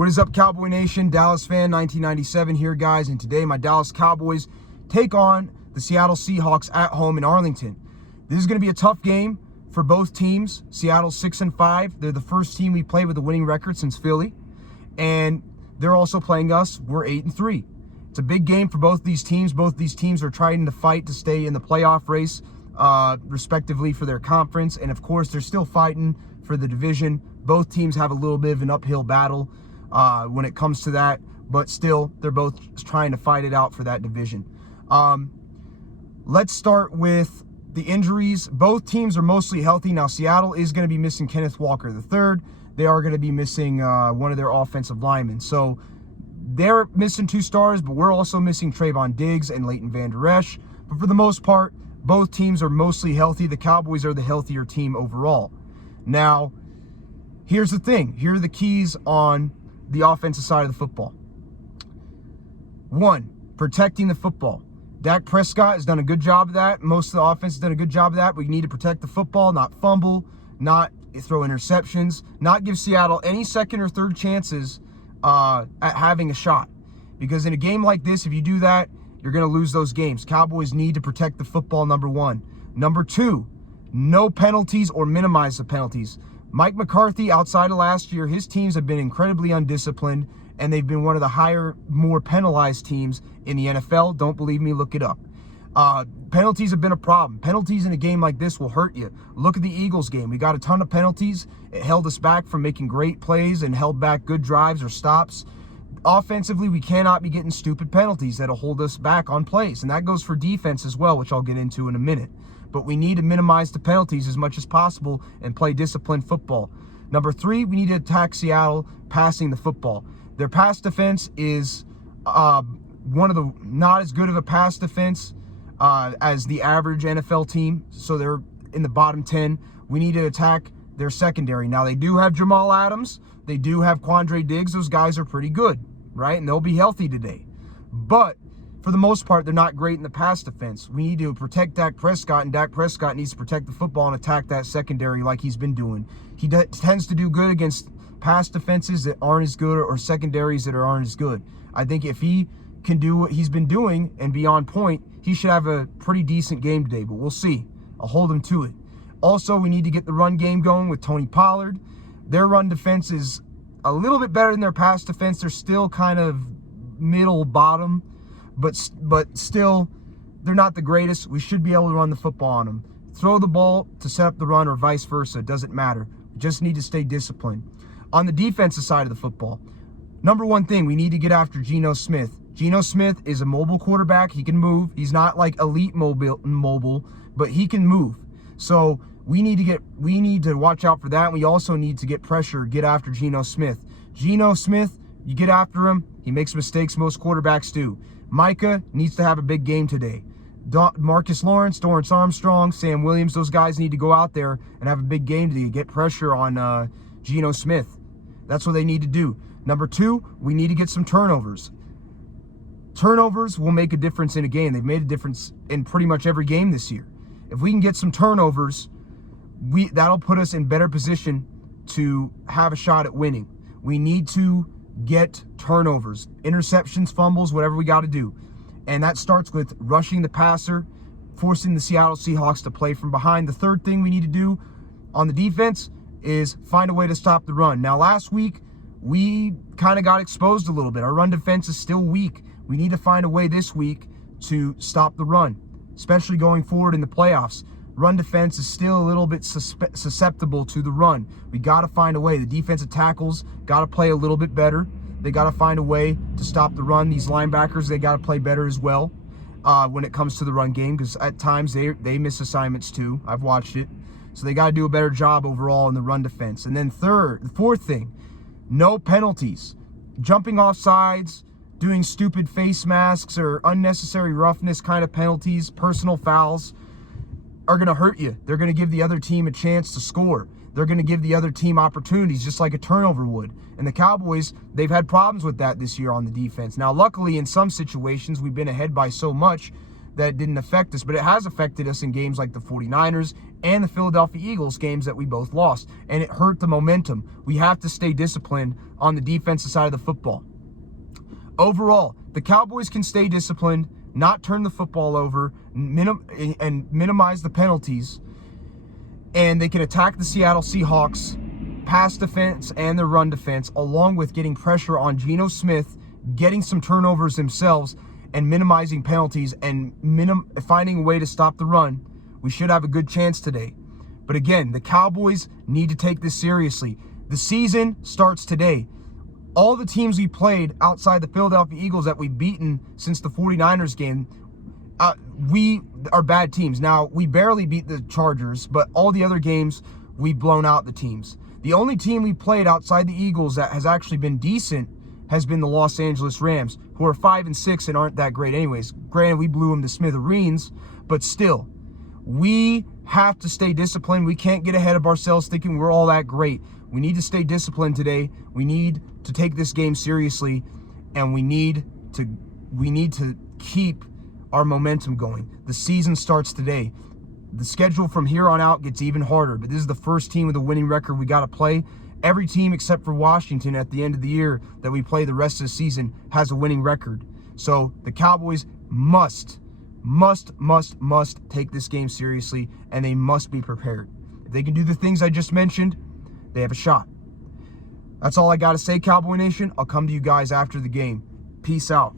What is up, Cowboy Nation? Dallas fan 1997 here, guys. And today my Dallas Cowboys take on the Seattle Seahawks at home in Arlington. This is going to be a tough game for both teams. Seattle's 6-5. They're the first team we played with a winning record since Philly. And they're also playing us. We're 8-3. It's a big game for both these teams. Both these teams are trying to fight to stay in the playoff race, respectively, for their conference. And, of course, they're still fighting for the division. Both teams have a little bit of an uphill battle when it comes to that, but still, they're both trying to fight it out for that division. Let's start with the injuries. Both teams are mostly healthy. Now, Seattle is going to be missing Kenneth Walker III. They are going to be missing one of their offensive linemen. So they're missing 2 stars, but we're also missing Trayvon Diggs and Leighton Vander Esch. But for the most part, both teams are mostly healthy. The Cowboys are the healthier team overall. Now, here's the thing. Here are the keys on the offensive side of the football. 1, protecting the football. Dak Prescott has done a good job of that. Most of the offense has done a good job of that. We need to protect the football, not fumble, not throw interceptions, not give Seattle any second or third chances at having a shot. Because in a game like this, if you do that, you're going to lose those games. Cowboys need to protect the football, number 1. Number 2, no penalties or minimize the penalties. Mike McCarthy, outside of last year, his teams have been incredibly undisciplined, and they've been one of the higher, more penalized teams in the NFL. Don't believe me? Look it up. Penalties have been a problem. Penalties in a game like this will hurt you. Look at the Eagles game. We got a ton of penalties. It held us back from making great plays and held back good drives or stops. Offensively, we cannot be getting stupid penalties that'll hold us back on plays, and that goes for defense as well, which I'll get into in a minute. But we need to minimize the penalties as much as possible and play disciplined football. Number 3, we need to attack Seattle passing the football. Their pass defense is one of the not as good of a pass defense as the average NFL team, so they're in the bottom 10. We need to attack their secondary. Now, they do have Jamal Adams. They do have Quandre Diggs. Those guys are pretty good, right? And they'll be healthy today. But for the most part, they're not great in the pass defense. We need to protect Dak Prescott, and Dak Prescott needs to protect the football and attack that secondary like he's been doing. He tends to do good against pass defenses that aren't as good or secondaries that aren't as good. I think if he can do what he's been doing and be on point, he should have a pretty decent game today, but we'll see. I'll hold him to it. Also, we need to get the run game going with Tony Pollard. Their run defense is a little bit better than their pass defense. They're still kind of middle bottom. But still, they're not the greatest. We should be able to run the football on them. Throw the ball to set up the run or vice versa. It doesn't matter. We just need to stay disciplined. On the defensive side of the football, number 1 thing, we need to get after Geno Smith. Geno Smith is a mobile quarterback. He can move. He's not like elite mobile, but he can move. So we need to watch out for that. We also need to get pressure, get after Geno Smith. Geno Smith, you get after him, he makes mistakes most quarterbacks do. Micah needs to have a big game today. Marcus Lawrence, Dorrance Armstrong, Sam Williams, those guys need to go out there and have a big game today, get pressure on Geno Smith. That's what they need to do. Number 2, we need to get some turnovers. Turnovers will make a difference in a game. They've made a difference in pretty much every game this year. If we can get some turnovers, that'll put us in better position to have a shot at winning. We need to get turnovers, interceptions, fumbles, whatever we got to do. And that starts with rushing the passer, forcing the Seattle Seahawks to play from behind. The third thing we need to do on the defense is find a way to stop the run. Now, last week, we kind of got exposed a little bit. Our run defense is still weak. We need to find a way this week to stop the run, especially going forward in the playoffs. Run defense is still a little bit susceptible to the run. We got to find a way. The defensive tackles got to play a little bit better. They got to find a way to stop the run. These linebackers, they got to play better as well when it comes to the run game, because at times they miss assignments too. I've watched it. So they got to do a better job overall in the run defense. And then the fourth thing, no penalties. Jumping off sides, doing stupid face masks or unnecessary roughness kind of penalties, personal fouls, are going to hurt you. They're going to give the other team a chance to score. They're going to give the other team opportunities just like a turnover would. And the Cowboys, they've had problems with that this year on the defense. Now, luckily, in some situations, we've been ahead by so much that it didn't affect us, but it has affected us in games like the 49ers and the Philadelphia Eagles games that we both lost. And it hurt the momentum. We have to stay disciplined on the defensive side of the football. Overall, the Cowboys can stay disciplined, not turn the football over, and minimize the penalties. And they can attack the Seattle Seahawks pass defense and their run defense, along with getting pressure on Geno Smith, getting some turnovers themselves, and minimizing penalties and finding a way to stop the run. We should have a good chance today. But again, the Cowboys need to take this seriously. The season starts today. All the teams we played outside the Philadelphia Eagles that we've beaten since the 49ers game, we are bad teams. Now, we barely beat the Chargers, but all the other games, we've blown out the teams. The only team we played outside the Eagles that has actually been decent has been the Los Angeles Rams, who are 5-6 and aren't that great anyways. Granted, we blew them to smithereens, but still, we have to stay disciplined. We can't get ahead of ourselves thinking we're all that great. We need to stay disciplined today. We need to take this game seriously, and we need to keep our momentum going. The season starts today. The schedule from here on out gets even harder, but this is the first team with a winning record we got to play. Every team except for Washington at the end of the year that we play the rest of the season has a winning record. So the Cowboys must take this game seriously, and they must be prepared. If they can do the things I just mentioned, they have a shot. That's all I got to say, Cowboy Nation. I'll come to you guys after the game. Peace out.